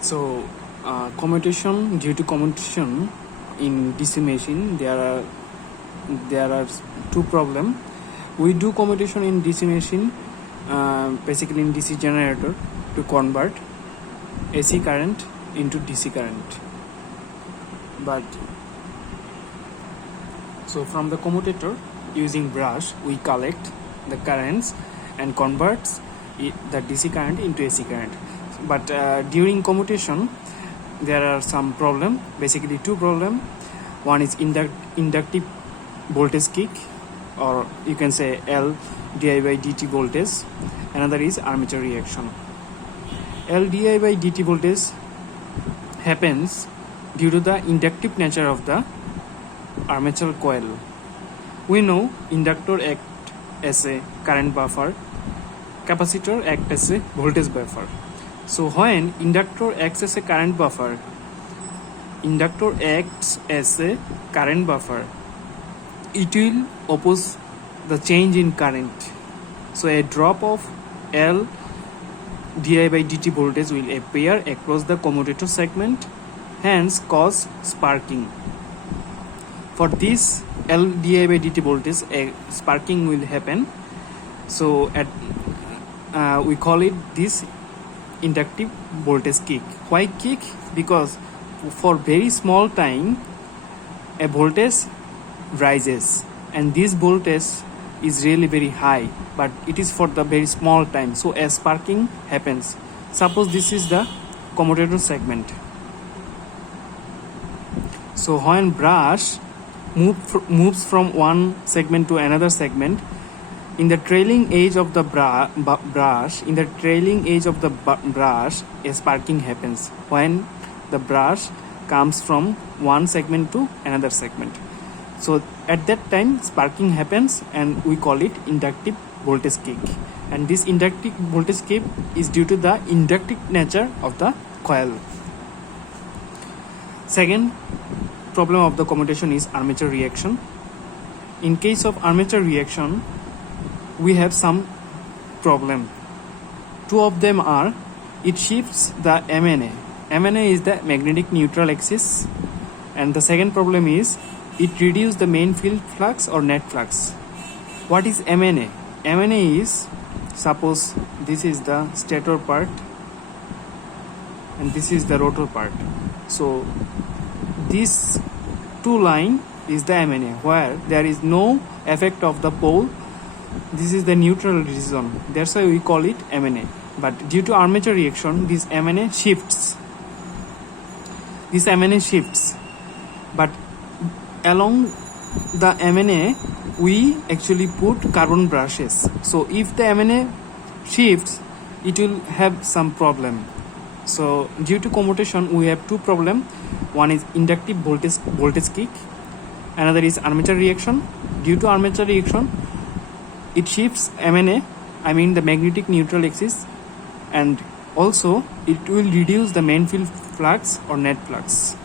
So, commutation, due to commutation in DC machine, there are two problems. We do commutation in DC machine, basically in DC generator, to convert AC current into DC current. But so from the commutator, using brush, we collect the currents and converts the DC current into AC current. But during commutation, there are some problem, basically two problem. One is inductive voltage kick, or you can say L di by dt voltage. Another is armature reaction. L di by dt voltage happens due to the inductive nature of the armature coil. We know inductor act as a current buffer, capacitor act as a voltage buffer. So when inductor acts as a current buffer, it will oppose the change in current. So a drop of L di by dt voltage will appear across the commutator segment, hence cause sparking. For this L di by dt voltage, a sparking will happen. So we call it this inductive voltage kick. Why kick? Because for very small time a voltage rises, and this voltage is really very high, but it is for the very small time, so a sparking happens. Suppose this is the commutator segment. So when brush moves from one segment to another segment, in the trailing edge of the brush, a sparking happens when the brush comes from one segment to another segment. So at that time sparking happens, and we call it inductive voltage kick. And this inductive voltage kick is due to the inductive nature of the coil. Second problem of the commutation is armature reaction. In case of armature reaction, we have some problem. Two of them are, it shifts the MNA. MNA is the magnetic neutral axis, and the second problem is it reduces the main field flux or net flux. What is MNA? MNA is, suppose this is the stator part and this is the rotor part. So this two line is the MNA, where there is no effect of the pole. This is the neutral region, that's why we call it MNA. But due to armature reaction, this MNA shifts. But along the MNA we actually put carbon brushes. So if the MNA shifts, it will have some problem. So due to commutation we have two problem. One is inductive voltage kick, another is armature reaction. Due to armature reaction, it shifts MNA, I mean the magnetic neutral axis, and also it will reduce the main field flux or net flux.